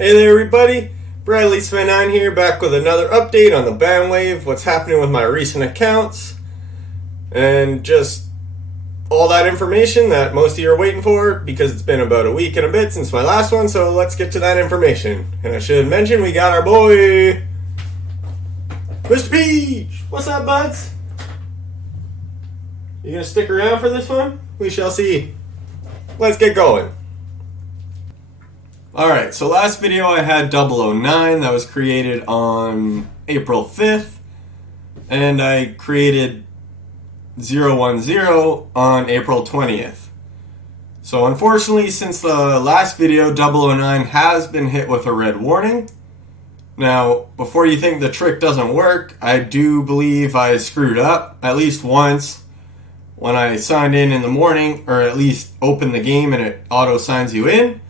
Hey there everybody, Bradley29 here, back with another update on the ban wave, what's happening with my recent accounts, and just all that information that most of you are waiting for, because it's been about a week and a bit since my last one, so let's get to that information. And I should mention, we got our boy, Mr. Peach! What's up, buds? You gonna stick around for this one? We shall see. Let's get going. Alright, so last video I had 009 that was created on April 5th, and I created 010 on April 20th. So unfortunately, since the last video, 009 has been hit with a red warning. Now, before you think the trick doesn't work, I do believe I screwed up at least once when I signed in the morning, or at least opened the game and it auto signs you in.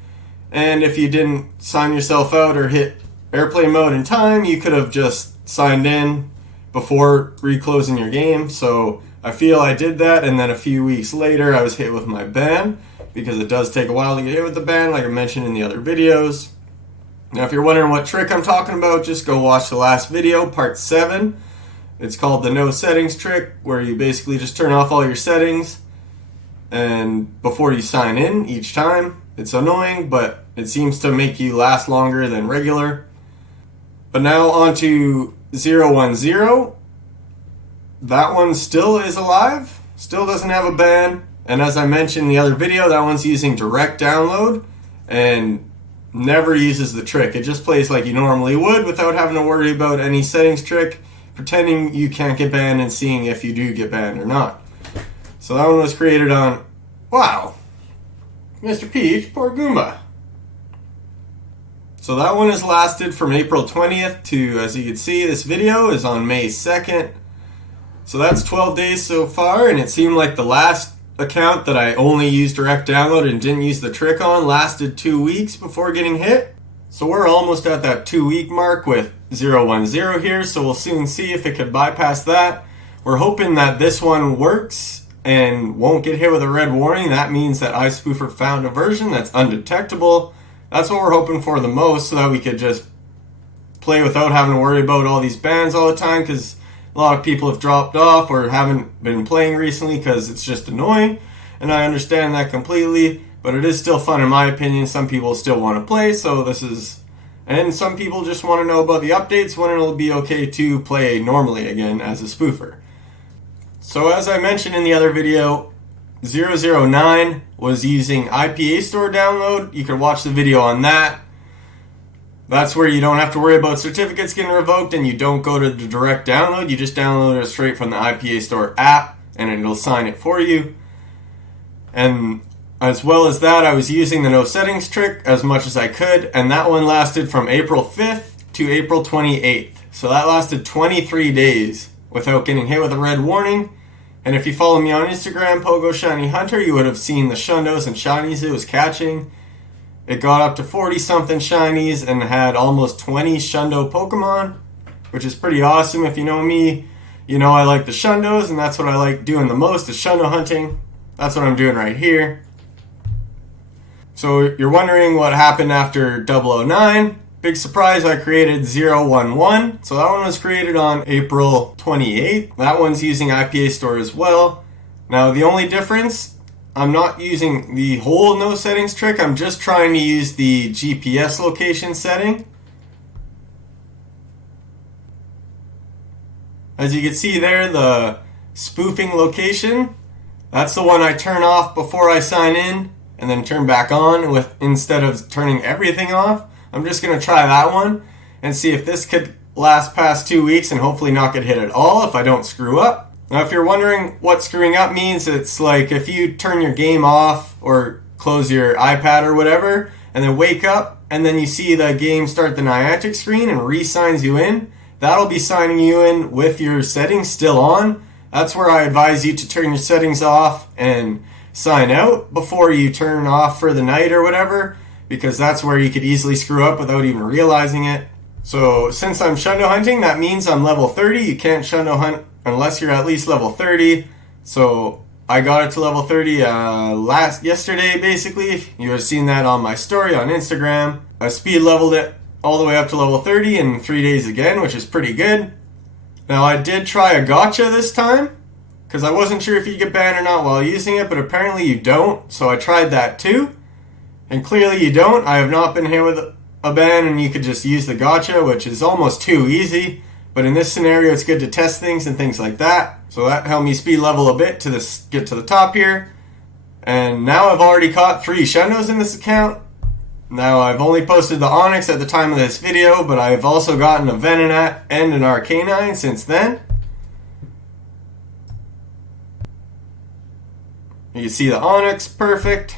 And if you didn't sign yourself out or hit airplane mode in time, you could have just signed in before reclosing your game. So I feel I did that, and then a few weeks later I was hit with my ban, because it does take a while to get hit with the ban, like I mentioned in the other videos. Now if you're wondering what trick I'm talking about, just go watch the last video, part 7. It's called the no settings trick, where you basically just turn off all your settings and before you sign in each time. It's annoying, but it seems to make you last longer than regular. But now on to 010. That one still is alive, still doesn't have a ban. And as I mentioned in the other video, that one's using direct download and never uses the trick. It just plays like you normally would without having to worry about any settings trick, pretending you can't get banned and seeing if you do get banned or not. So that one was created on, wow, Mr. Peach, poor Goomba. So that one has lasted from April 20th to, as you can see, this video is on May 2nd. So that's 12 days so far, and it seemed like the last account that I only used direct download and didn't use the trick on lasted 2 weeks before getting hit. So we're almost at that 2-week mark with 010 here, so we'll soon see if it could bypass that. We're hoping that this one works and won't get hit with a red warning. That means that iSpoofer found a version that's undetectable. That's what we're hoping for the most, so that we could just play without having to worry about all these bans all the time, because a lot of people have dropped off or haven't been playing recently because it's just annoying, and I understand that completely, but it is still fun in my opinion. Some people still want to play, so this is, and some people just want to know about the updates, when it'll be okay to play normally again as a spoofer. So as I mentioned in the other video, 009 was using IPA store download. You can watch the video on that. That's where you don't have to worry about certificates getting revoked, and you don't go to the direct download. You just download it straight from the IPA store app and it'll sign it for you. And as well as that, I was using the no settings trick as much as I could, and that one lasted from April 5th to April 28th. So that lasted 23 days without getting hit with a red warning. And if you follow me on Instagram, Pogo Shiny Hunter, you would have seen the shundos and shinies it was catching. It got up to 40-something shinies and had almost 20 shundo Pokemon, which is pretty awesome. If you know me, you know I like the shundos, and that's what I like doing the most, is shundo hunting. That's what I'm doing right here. So you're wondering what happened after 009. Big surprise, I created 011. So that one was created on April 28th. That one's using IPA store as well. Now the only difference, I'm not using the whole no settings trick. I'm just trying to use the GPS location setting. As you can see there, the spoofing location, that's the one I turn off before I sign in and then turn back on with, instead of turning everything off. I'm just going to try that one and see if this could last past 2 weeks and hopefully not get hit at all if I don't screw up. Now if you're wondering what screwing up means, it's like if you turn your game off or close your iPad or whatever and then wake up and then you see the game start the Niantic screen and re-signs you in, that'll be signing you in with your settings still on. That's where I advise you to turn your settings off and sign out before you turn off for the night or whatever, because that's where you could easily screw up without even realizing it. So since I'm shundo hunting, that means I'm level 30. You can't shundo hunt unless you're at least level 30. So I got it to level 30 yesterday basically. You have seen that on my story on Instagram. I speed leveled it all the way up to level 30 in 3 days again, which is pretty good. Now I did try a gotcha this time, because I wasn't sure if you get banned or not while using it, but apparently you don't, so I tried that too. And clearly you don't. I have not been hit with a ban, and you could just use the gotcha, which is almost too easy. But in this scenario, it's good to test things and things like that. So that helped me speed level a bit to get to the top here. And now I've already caught 3 Shundos in this account. Now I've only posted the Onyx at the time of this video, but I've also gotten a Venonat and an Arcanine since then. You can see the Onyx, perfect.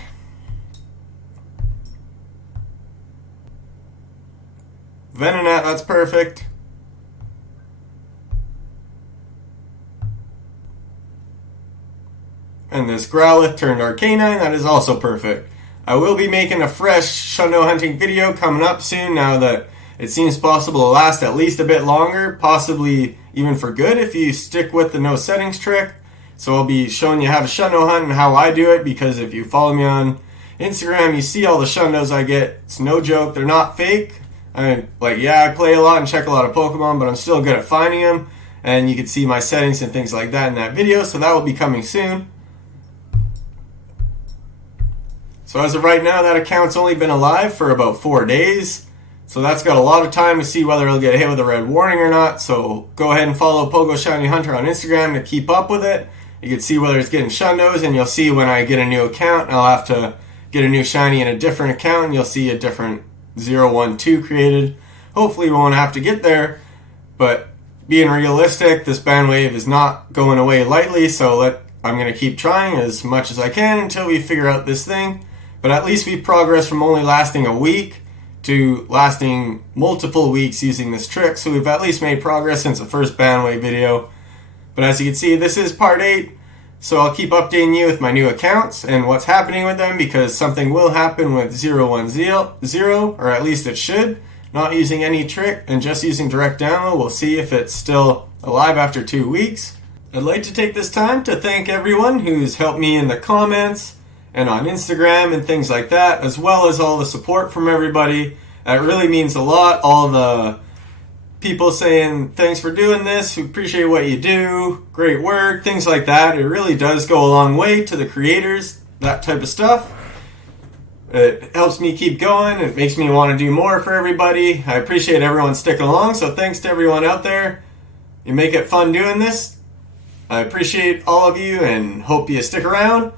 Venonat, that's perfect. And this Growlithe turned Arcanine, that is also perfect. I will be making a fresh Shundo hunting video coming up soon now that it seems possible to last at least a bit longer, possibly even for good if you stick with the no settings trick. So I'll be showing you how to Shundo hunt and how I do it, because if you follow me on Instagram, you see all the Shundos I get. It's no joke, they're not fake. I play a lot and check a lot of Pokemon, but I'm still good at finding them. And you can see my settings and things like that in that video, so that will be coming soon. So as of right now, that account's only been alive for about 4 days. So that's got a lot of time to see whether it'll get hit with a red warning or not. So go ahead and follow Pogo Shiny Hunter on Instagram to keep up with it. You can see whether it's getting Shundos, and you'll see when I get a new account, I'll have to get a new Shiny in a different account, and you'll see a different 012 created. Hopefully we won't have to get there, but being realistic, this ban wave is not going away lightly, so I'm going to keep trying as much as I can until we figure out this thing. But at least we progressed from only lasting a week to lasting multiple weeks using this trick, so we've at least made progress since the first ban wave video. But as you can see, this is part 8, so I'll keep updating you with my new accounts and what's happening with them, because something will happen with 010, or at least it should. Not using any trick and just using direct download. We'll see if it's still alive after 2 weeks. I'd like to take this time to thank everyone who's helped me in the comments and on Instagram and things like that, as well as all the support from everybody. That really means a lot. All the people saying thanks for doing this, we appreciate what you do, great work, things like that. It really does go a long way to the creators, that type of stuff. It helps me keep going. It makes me want to do more for everybody. I appreciate everyone sticking along, so thanks to everyone out there. You make it fun doing this. I appreciate all of you and hope you stick around.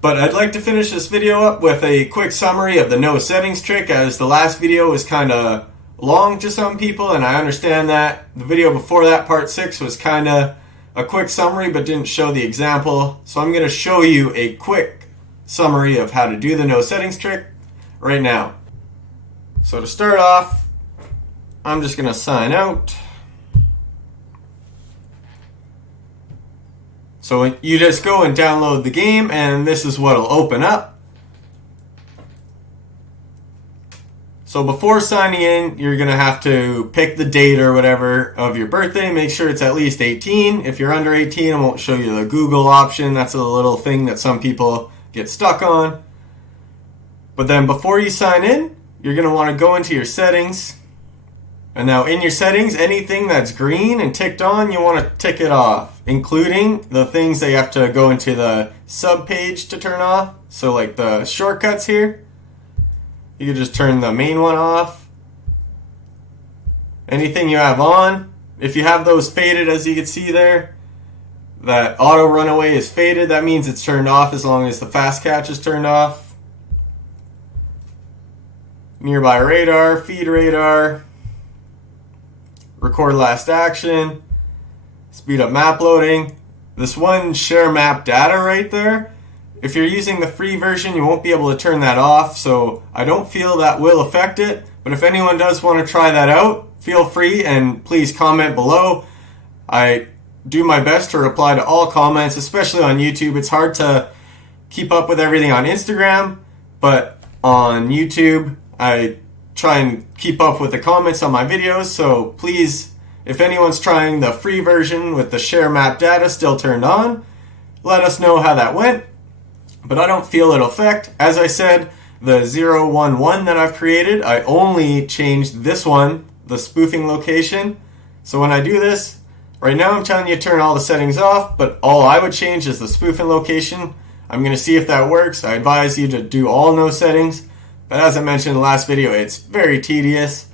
But I'd like to finish this video up with a quick summary of the no settings trick, as the last video was kind of long to some people, and I understand that. The video before that, part 6, was kind of a quick summary but didn't show the example. So I'm going to show you a quick summary of how to do the no settings trick right now. So to start off, I'm just going to sign out. So you just go and download the game, and this is what will open up. So before signing in, you're going to have to pick the date or whatever of your birthday. Make sure it's at least 18. If you're under 18, it won't show you the Google option. That's a little thing that some people get stuck on. But then before you sign in, you're going to want to go into your settings. And now in your settings, anything that's green and ticked on, you want to tick it off, including the things that you have to go into the sub page to turn off. So like the shortcuts here, you can just turn the main one off. Anything you have on, if you have those faded, as you can see there, that auto runaway is faded, that means it's turned off as long as the fast catch is turned off. Nearby radar, feed radar, record last action, speed up map loading. This one, share map data right there, if you're using the free version, you won't be able to turn that off, so I don't feel that will affect it. But if anyone does want to try that out, feel free, and please comment below. I do my best to reply to all comments, especially on YouTube. It's hard to keep up with everything on Instagram, but on YouTube, I try and keep up with the comments on my videos, so please, if anyone's trying the free version with the share map data still turned on, let us know how that went. But I don't feel it'll affect. As I said, the 011 that I've created, I only changed this one, the spoofing location. So when I do this, right now I'm telling you to turn all the settings off, but all I would change is the spoofing location. I'm going to see if that works. I advise you to do all no settings, but as I mentioned in the last video, it's very tedious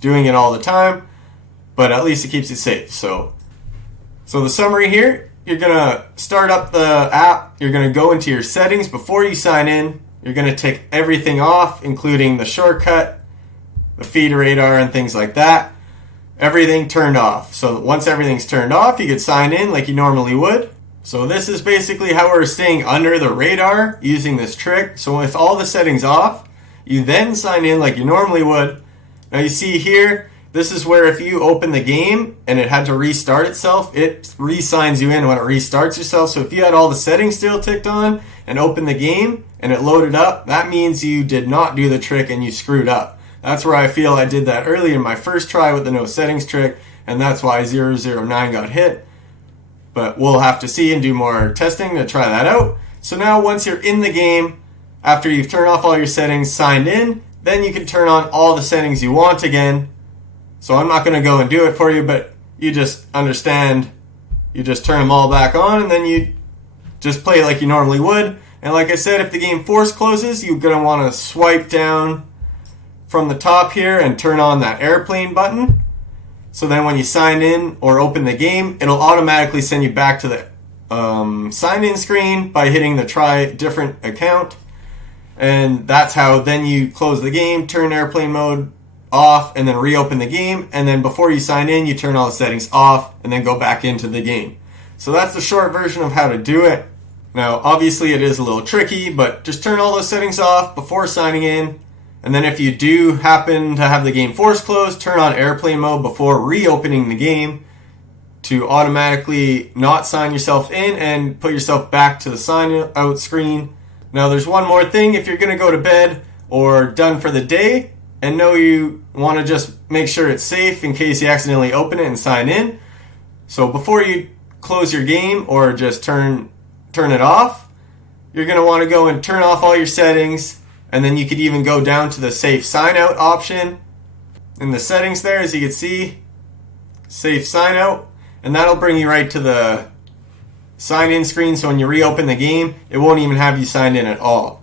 doing it all the time, but at least it keeps you safe. So the summary here, you're going to start up the app, you're going to go into your settings before you sign in, you're going to take everything off, including the shortcut, the feed radar, and things like that. Everything turned off. So once everything's turned off, you could sign in like you normally would. So this is basically how we're staying under the radar using this trick. So with all the settings off, you then sign in like you normally would. Now you see here, this is where if you open the game and it had to restart itself, it re-signs you in when it restarts yourself. So if you had all the settings still ticked on and opened the game and it loaded up, that means you did not do the trick and you screwed up. That's where I feel I did that earlier in my first try with the no settings trick, and that's why 009 got hit. But we'll have to see and do more testing to try that out. So now once you're in the game, after you've turned off all your settings, signed in, then you can turn on all the settings you want again. So I'm not going to go and do it for you, but you just understand, you just turn them all back on and then you just play like you normally would. And like I said, if the game force closes, you're going to want to swipe down from the top here and turn on that airplane button. So then when you sign in or open the game, it'll automatically send you back to the sign in screen by hitting the try different account. And that's how then you close the game, turn airplane mode off, and then reopen the game. And then before you sign in, you turn all the settings off and then go back into the game. So that's the short version of how to do it. Now, obviously it is a little tricky, but just turn all those settings off before signing in. And then if you do happen to have the game force closed, turn on airplane mode before reopening the game to automatically not sign yourself in and put yourself back to the sign out screen. Now there's one more thing. If you're going to go to bed or done for the day and know you want to just make sure it's safe in case you accidentally open it and sign in. So before you close your game or just turn it off, you're going to want to go and turn off all your settings. And then you could even go down to the safe sign out option in the settings there, as you can see, safe sign out, and that'll bring you right to the sign in screen. So when you reopen the game, it won't even have you signed in at all.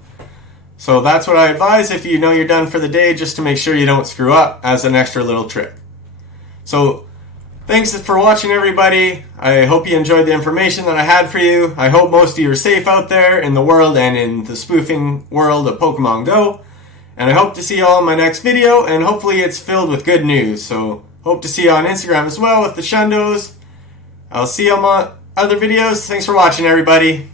So that's what I advise if you know you're done for the day, just to make sure you don't screw up as an extra little trick. So thanks for watching, everybody. I hope you enjoyed the information that I had for you. I hope most of you are safe out there in the world and in the spoofing world of Pokemon Go. And I hope to see you all in my next video, and hopefully it's filled with good news. So hope to see you on Instagram as well with the Shundos. I'll see you on my other videos. Thanks for watching, everybody.